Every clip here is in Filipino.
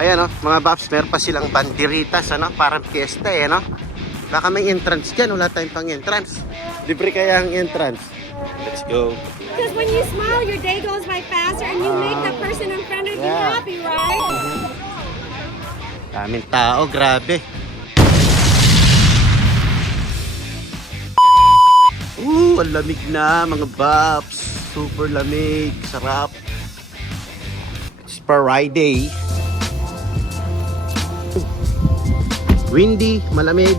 Ayan mga Baps, meron pa silang banderitas, parang fiesta no? Baka may entrance dyan, wala tayong pang entrance. Libre kaya ang entrance. Let's go. Because when you smile, your day goes by faster and you make the person in front of you happy, right? Daming tao, grabe. Ang lamig na mga Baps. Super lamig, sarap. It's Friday. Windy, malamig.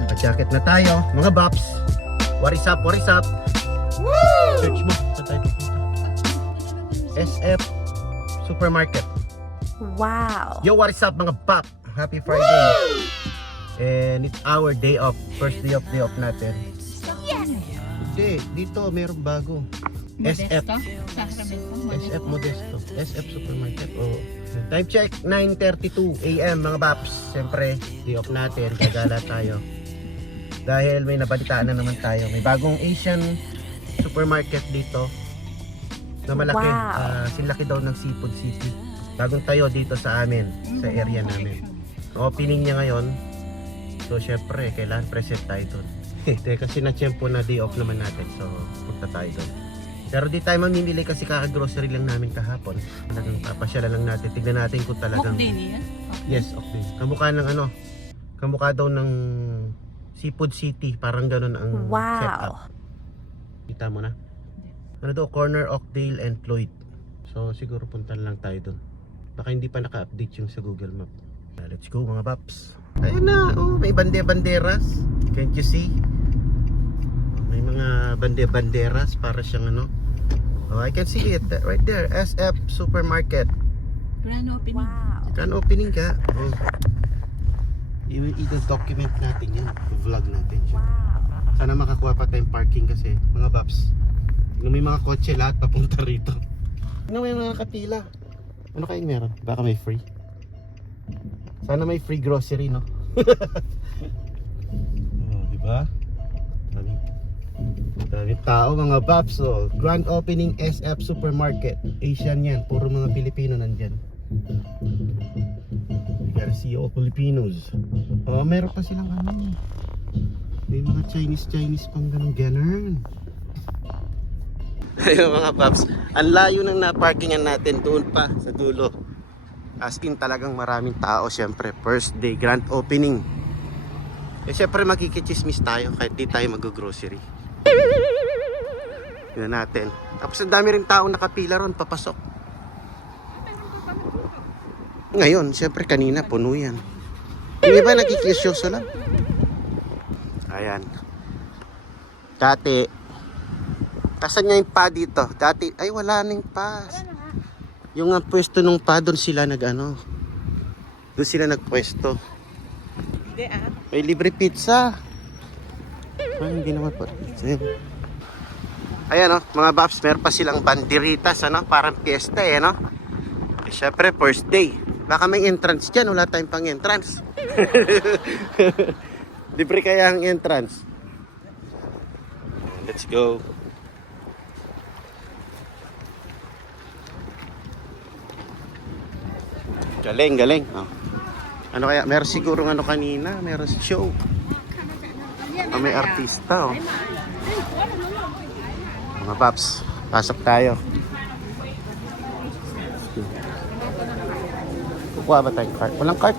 Naka-jacket na tayo, mga Baps. What is up, what is up? Woo! Search mo, saan tayo pupunta? SF Supermarket. Wow. Yo, what is up mga Bap? Happy Friday. Woo! And it's our day off. First day off natin. Yes! Hindi, dito meron bago. SF. SF Modesto. SF Supermarket. Oh. Time check, 9:32 AM mga Baps. Siyempre, day off natin. Kagala tayo. Dahil may nabalitaan na naman tayo. May bagong Asian supermarket dito na malaki. Wow. Sinlaki daw ng Seafood City. Bagong tayo dito sa amin, sa area namin. Opening niya ngayon. So syempre, kailangan present tayo doon. Kasi na-tiyempo na day off naman natin. So punta tayo doon. Pero di tayo mamimili kasi kaka-grocery lang namin kahapon. Talagang papasyalan lang natin. Tignan natin kung talagang... Okday niya? Yes, okay. Kamukha ng kamukha daw ng Seafood City. Parang ganun ang setup. Kita mo na? Ano daw? Corner, Oakdale and Floyd. So siguro puntan lang tayo doon. Baka hindi pa naka-update yung sa Google Map. Let's go mga Baps. Ayun na, may banderas. Can't you see? May mga banderas para siyang I can see it right there. SF Supermarket. Grand opening. Wow. Grand opening ka. I-document natin yan. I-vlog natin siya. Wow. Sana makakuha pa tayong parking kasi mga Baps. May mga kotse lahat papunta rito. May mga kapila. Ano kayong meron? Baka may free. Sana may free grocery, no? Diba? Daming tao mga Baps. Grand opening SF Supermarket. Asian yan. Puro mga Pilipino nandyan. You gotta see all Filipinos. Meron pa silang may mga Chinese pang ganun. Ayun mga Paps, ang layo nang na-parkingan natin doon pa sa dulo. As in talagang maraming tao syempre. First day, grand opening. Syempre makikichismis tayo kahit di tayo mag-grocery. Yun natin. Tapos ang dami rin taong nakapila ron, papasok. Ngayon, syempre kanina puno yan. Yung iba nakikisyoso lang. Ayan. Dati, kasan niya yung pa dito? Dati, ay wala nang pa. Yung pwesto nung pa, doon sila doon sila nagpwesto. May libre pizza. Hindi naman po. Ayan mga Baps, meron pa silang banderitas, parang fiesta syempre first day. Baka may entrance dyan, wala tayong pang entrance. Libre kaya ang entrance. Let's go. Galing. Ano kaya? Meron siguro kanina, meron show. May artista Mga Paps, pasok tayo. Kukuha ba tayong cart? Walang cart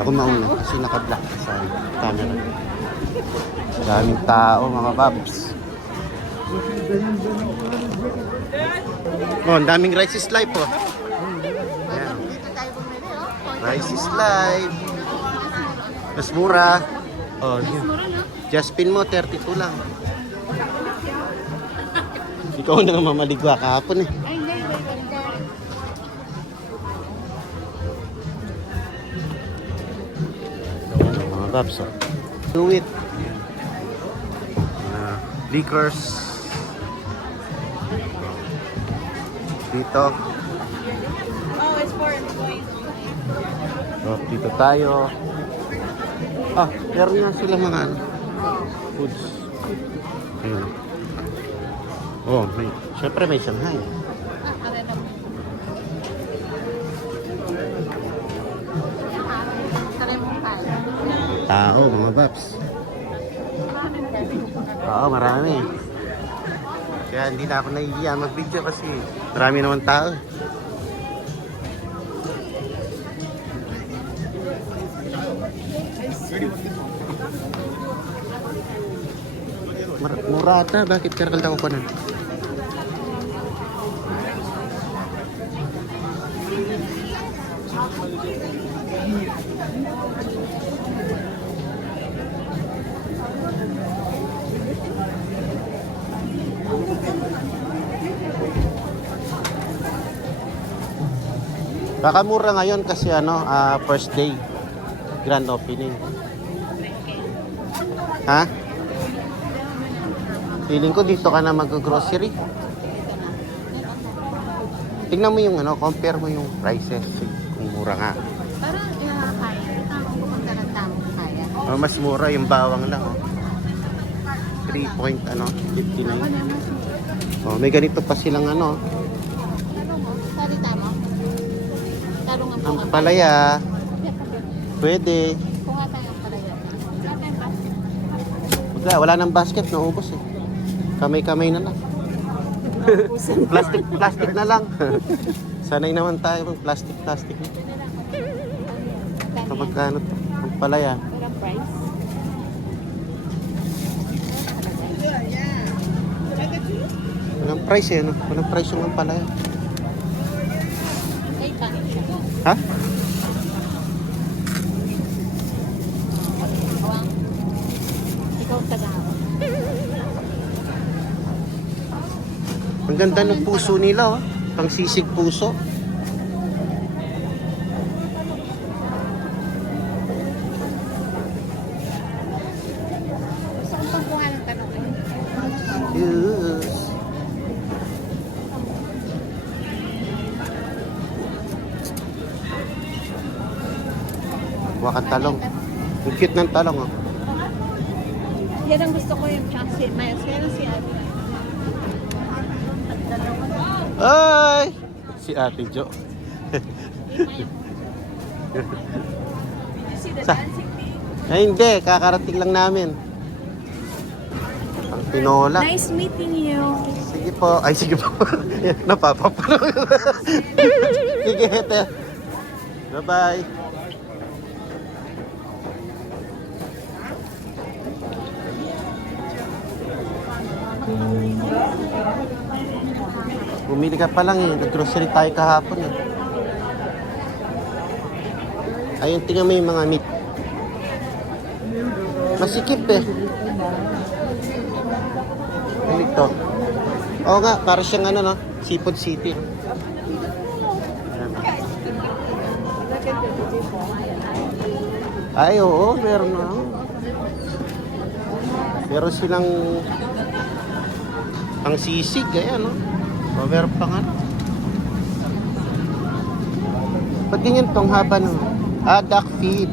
Ako mauna kasi naka-block sa camera. Daming tao mga Paps. Ang daming Rice is Life Ayan. Rice is Life. Mas mura. Yun. Jaspin mo 32 lang. Ikaw na nga mamaligwa kahapon Mga Babs do it. Liquors dito. It's for employees. Dito tayo. Meron nga sila mga foods. Ayun. Oh, syempre may Shanghai. Tao, mga paps. Oo, marami. Kaya hindi na ako nahihiya mag-video kasi marami naman tao. Mura ata, bakit karakal ako pa na? Baka mura ngayon kasi first day grand opening. Ha? Feeling ko dito ka na mag-grocery. Tingnan mo yung compare mo yung prices kung mura nga. Parang kaya. Tamang pupunta ng tamang kaya. Oh, mas mura yung bawang lang. 3.59. Oh, may ganito pa silang Talong mo. Salita mo. Talong ang ang palaya. Pwede. Kung nga tayo ang palaya. Wala nang basket, naubos eh. Kamay-kamay na lang. plastic na lang. Sanay naman tayo ng plastic. Ito magkano to? Ang palaya. Walang price. Walang price eh, no? Walang price yung ang palaya. Ay, pangit siya. Ha? Awang. Ikaw ang tagawa. Ang ganda ng puso nila, oh. Pang sisig puso. Gusto kong pangkuha ng tanong. Yes. Wakan talong. Ang cute ng talong, oh. Yan ang gusto ko yung chance. Miles, kaya si Ate. Ay! Si Ate Jo. Sa- Ay, hindi. Kakarating lang namin. Ang tinola. Nice meeting you. Sige po. Ay, sige po. Napapapalo. Sige, ito. Bye-bye. Bumili ka pa lang eh. Nag-grocery tayo kahapon eh. Ayun, tingnan mo yung mga meat. Masikip eh. Ano ito? Oo nga, para siyang no? Seafood City. Ayan. Ay, oo, meron na. Meron silang pang sisig, ayan, no? O, meron pang Ba't ganyan tong haba no? Duck feed.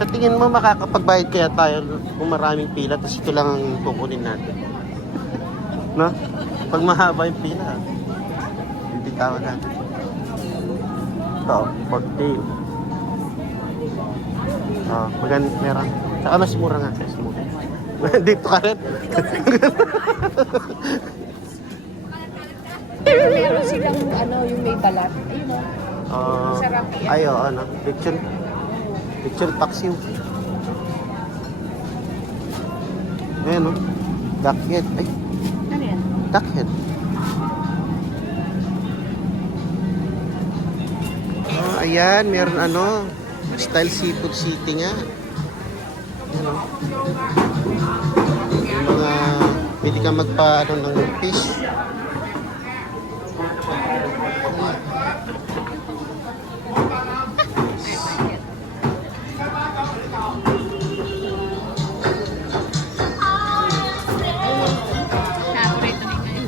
Sa tingin mo makakapagbayad kaya tayo kung maraming pila tapos ito lang ang kukunin natin? No? Pag mahaba yung pila, hindi tawa natin. Ito, pork tail. Maganda, meron. Saka mas mura nga. Mas mura. Dito ka rin. Pero meron silang yung may balat. Ayun o. Sarap yan. Ay, oo, Lechon paksiw. Ayan, no? Duckhead. Ay, Ano yan? duckhead. Ayan, meron style seafood city nga. Ayan, no? Yung mga, pwede ka ng fish.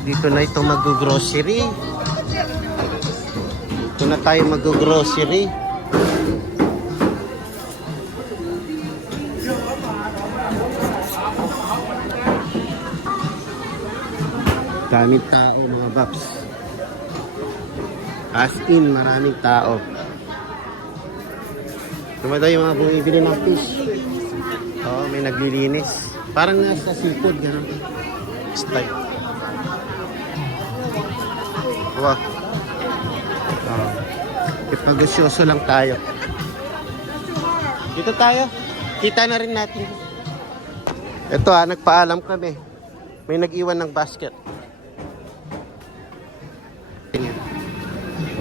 Dito na ito mag-grocery. Dito na tayo mag-grocery. Daming tao mga Baps. As in, maraming tao. Tumada yung mga bumibili ng fish. Oo, may naglilinis. Parang nasa seafood, gano'n. Style. Wow. Oo. Ipagusyoso lang tayo. Dito tayo. Kita na rin natin. Ito nagpaalam kami. May nag-iwan ng basket.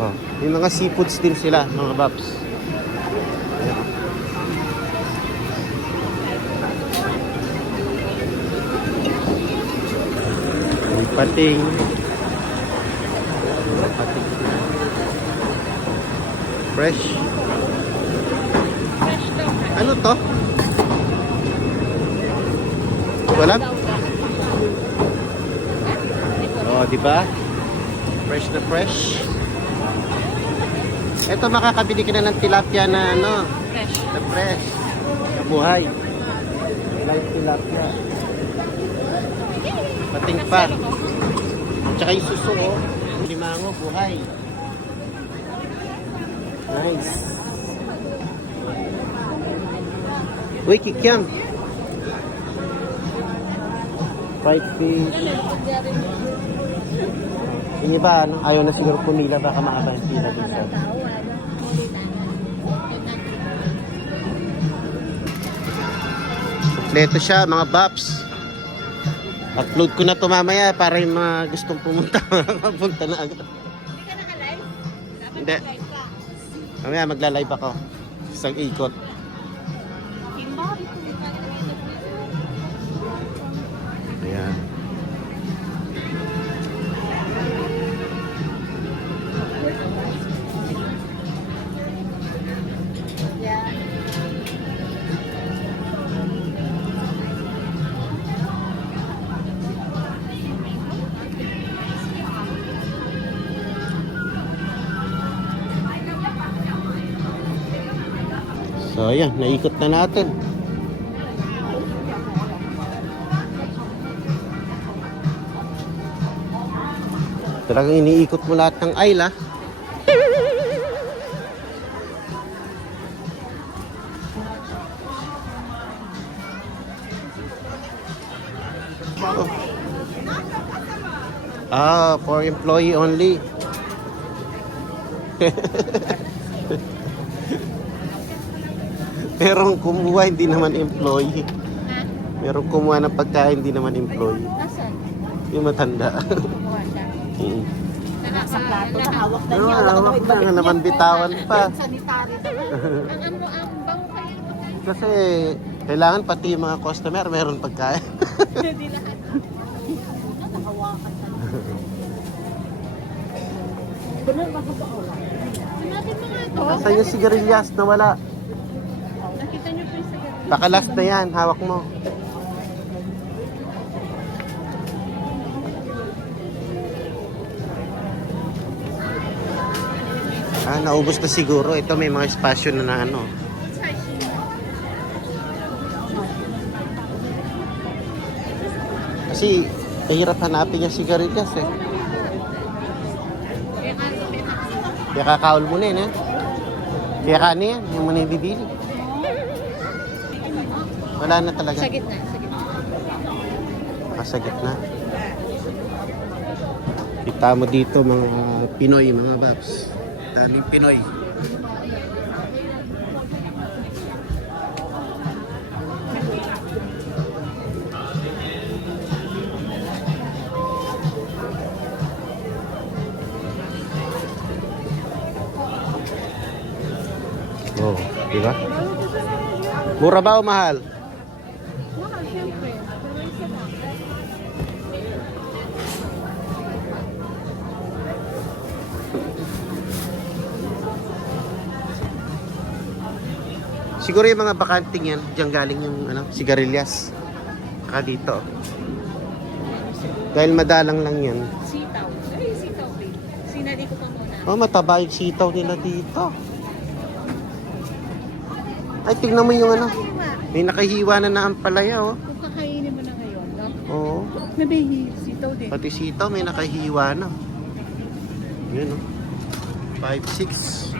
Oh, may mga seafoods din sila, mga Babs. Ayan. May pating. May pating. Fresh. Ano to? Wala? Oh, di ba? Fresh na fresh. Ito makakabili ka na ng tilapia na ano, Fresh. na fresh. Na buhay. Live tilapia. Pating pa. Tsaka yung suso, oh. Limango, buhay. Nice. Uy, kikyam. Fried fish. Yung iba, ano, ayaw na siguro pumila, baka maaba yung pila dun sa... Kompleto siya, mga Baps. Upload ko na to mamaya para yung mga gustong pumunta, makapunta na agad. Hindi ka naka-live? Dapat Hindi. naka-live ka. Mamaya magla-live ako. Isang ikot. Ayan. So ayan, naikot na natin. Talagang iniikot mo lahat ng aisle, ah. Oh. Ah, for employee only. Merong kumuha, hindi naman employee. Merong kumuha ng pagkain, hindi naman employee. Nasaan? Yung matanda. Kumuha siya. Mm. Sa plato, hawak na Ano, niya. hawak na nga naman bitawan pa. Sanitary. Ang bango kayo. Kasi kailangan pati yung mga customer meron pagkain. Hindi lahat. Nakawakan na. Ganun ba ba wala? Hanapin mo nga ito. Nasaan yung sigarilyas na wala? Nakita niyo po yung sagot. Baka last na yan, hawak mo. Naubos na siguro. Ito may mga espasyo na ano. Kasi mahirap hanapin yung sigarilyas eh. Kaya kakaul mo na yun eh. Kaya kani yan, yung muna ibibili. Wala na talaga. Sa gitna. Sa gitna. Sa gitna. Kita mo dito mga Pinoy, mga Babs. Daming Pinoy. Oh, di ba? Mura ba o mahal? Mahal, syempre. Pero isa lang. Siguro yung mga bakanting yan, diyan galing yung ano, sigarilyas. Saka dito. Dahil madalang lang yan. Sitaw. Ay, sitaw, babe. Sinali ko pa muna. Oh, mataba yung sitaw nila dito. Ay, tingnan mo yung ano. May nakahiwa na na ang palaya, oh. Kung kakainin mo na ngayon, no? Oo. May sitaw din. Pati sitaw may nakahiwa na. Yan o. 5, 6.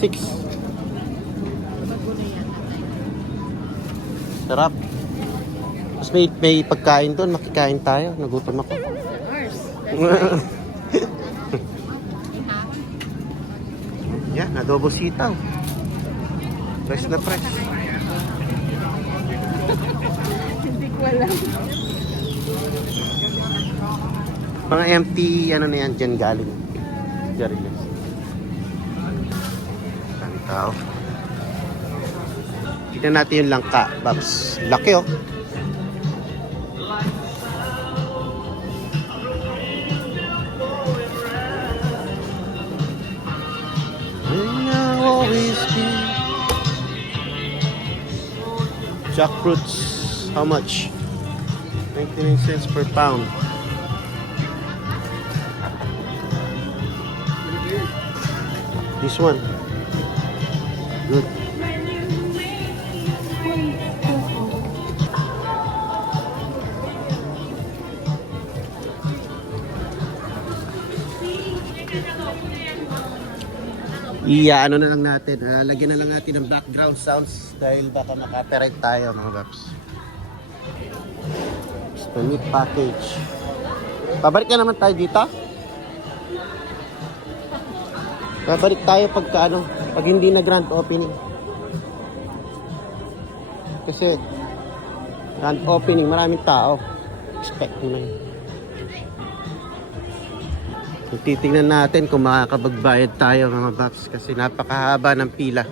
6. Sarap. Tapos may pagkain doon. Makikain tayo. Nagutom ako. Yan, adobo sitaw. Fresh na fresh. Hindi ko alam. Mga empty, ano na yan, dyan galing. Jariles. Dami tao. Tignan natin yung langka, Babs. Laki oh. Jackfruits, how much? 99 cents per pound. This one. Good. Iya, ano na lang natin, lagyan na lang natin ng background sounds dahil baka maka-copyright tayo mga Babs. The meat package. Pabalik na naman tayo dito. Babalik tayo pag hindi na grand opening. Kasi grand opening, maraming tao. Expect mo na yun. So, titingnan natin kung makakapagbayad tayo mga Babs kasi napakahaba ng pila.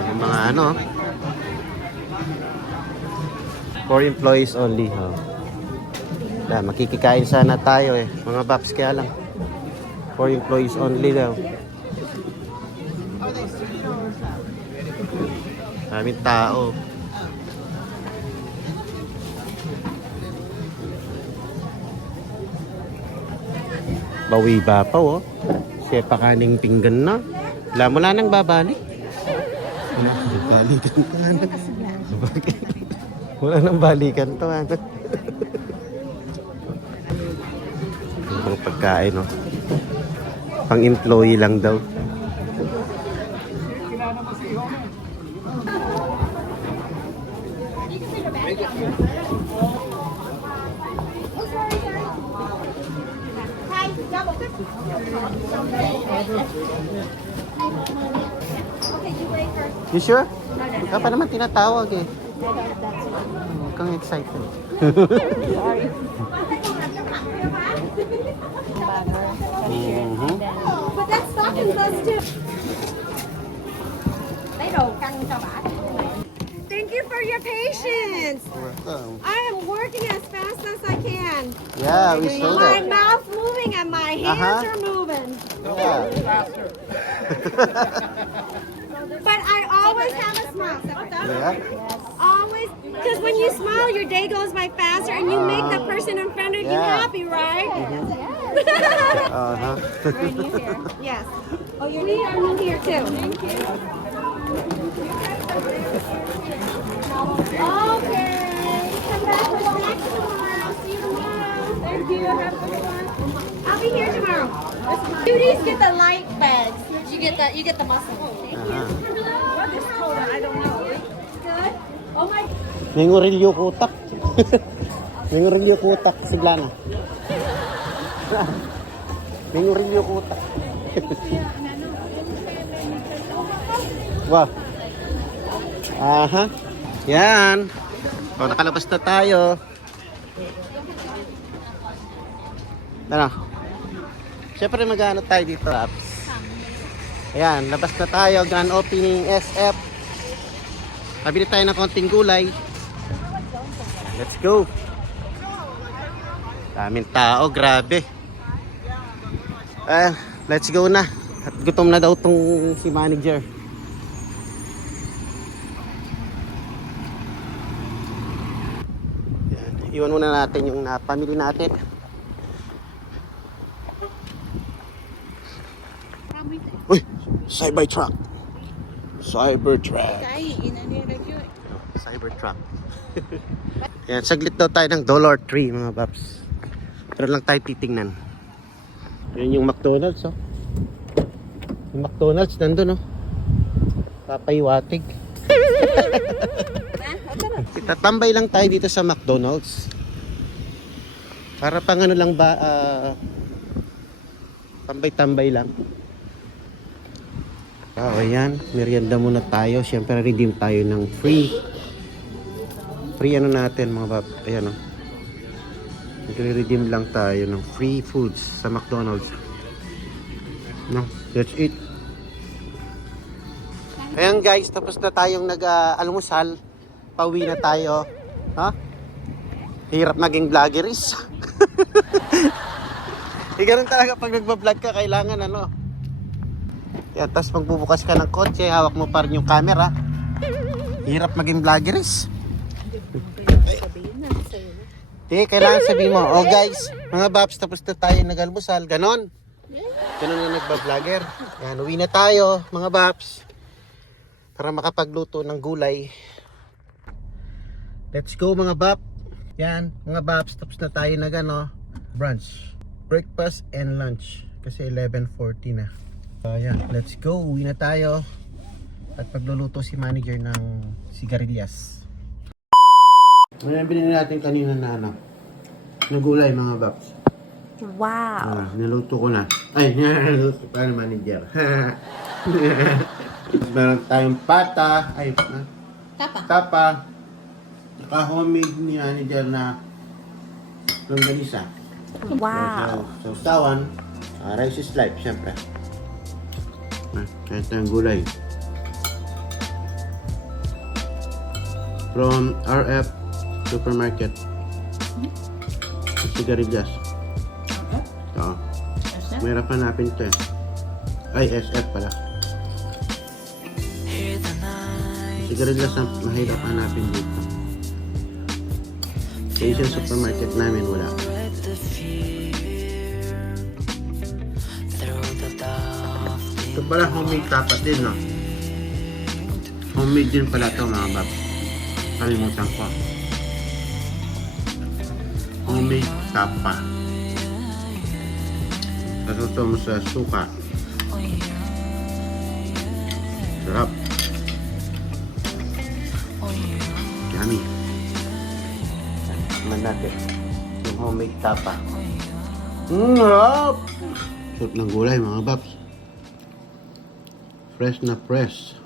Yung mga ano, for employees only. Oh. Makikikain sana tayo mga Babs, kaya lang for employees only daw. Maraming tao. Bawi ba pa oh. Sepa kaning pinggan na. Wala nang babalik. Balikan to ano. Wala nang balikan to ano. Ang pagkain oh. Pang employee lang daw. You sure? Ka pa naman tinatawag eh. Huwag kang excited. But that's stocking bus too. Thank you for your patience. I am working as fast as I can. Yeah, we saw My that. mouth's moving and my hands are moving. Yeah. But I always have a smile. Yeah. Always, because when you smile, your day goes by faster, and you make the person in front of you Yeah. happy, right? Uh-huh. Yes. Oh, you're new here too. Thank you. Okay. Come back for snacks tomorrow. See you tomorrow. Thank you. Have a good one. I'll be here tomorrow. Duties get the light bags. You get the muscle. Thank you. What is cola? I don't know. Good. Oh my. May ngorilyo kutak. May ngorilyo kutak si Blana. May ngorilyo kutak. Wow. Aha. Yan. O, nakalabas na tayo. Ano? Siyempre mag-ano tayo dito, Raps. Ayan, labas na tayo. Grand opening SF. Pabili tayo ng konting gulay. Let's go. Daming tao, grabe. Let's go na. At gutom na daw tong si manager. Yan. Iwan muna natin yung napamili natin. Uy! Cybertruck! Cybertruck! Cybertruck. Yan, saglit daw tayo ng $3 mga paps. Pero lang tayo titingnan. Yan yung McDonald's, oh. Yung McDonald's nandun, oh. Papaywatig. Tatambay lang tayo dito sa McDonald's. Para pang ano lang ba, tambay-tambay lang. Ayan, merienda muna tayo. Siyempre, redeem tayo ng free ano natin mga bab. Ayan, oh. Nagre-redeem lang tayo ng free foods sa McDonald's. No, that's it. Ayan guys, tapos na tayong nag-almusal. Pauwi na tayo. Ha? Hirap maging vloggeris. Ganun talaga pag nagbablog ka, kailangan ano. Yan, tapos magbubukas ka ng kotse, hawak mo pa rin yung camera. Hirap maging vloggeris. Kailangan sabihin mo, oh guys, mga babs, tapos na tayo nag-almusal. Ganon. Ganon na nagbablogger. Yan, uwi na tayo, mga babs. Para makapagluto ng gulay. Let's go mga bab. Yan, mga babs, tapos na tayo nag brunch. Breakfast and lunch. Kasi 11:40 na. Yan, let's go. Uwi na tayo. At pagluluto si manager ng sigarilyas. Ano binili natin kanina na na gulay mga babs. Wow. Niluto ko na. Ay, niluto pa ng manager. Meron tayong pata. Ay, tapa. Naka-homemade ni manager na longganisa. Wow. So, sausawan. Rice is life, syempre. Kahit ng gulay. From RF Supermarket. Sigarilyas. Oo. Mahirap hanapin ito eh. Ay, SF pala. Sigarilyas na mahirap hanapin dito. Sa isang supermarket namin wala. Ito pala homemade tapas din, no? Homemade din pala ito mga bab. Kalimutan ko. Homemade tapa. Natuto mo sa suka. Sarap. Yummy. Tikman natin yung homemade tapa. Sarap! Sarap ng gulay mga babs. Fresh na fresh.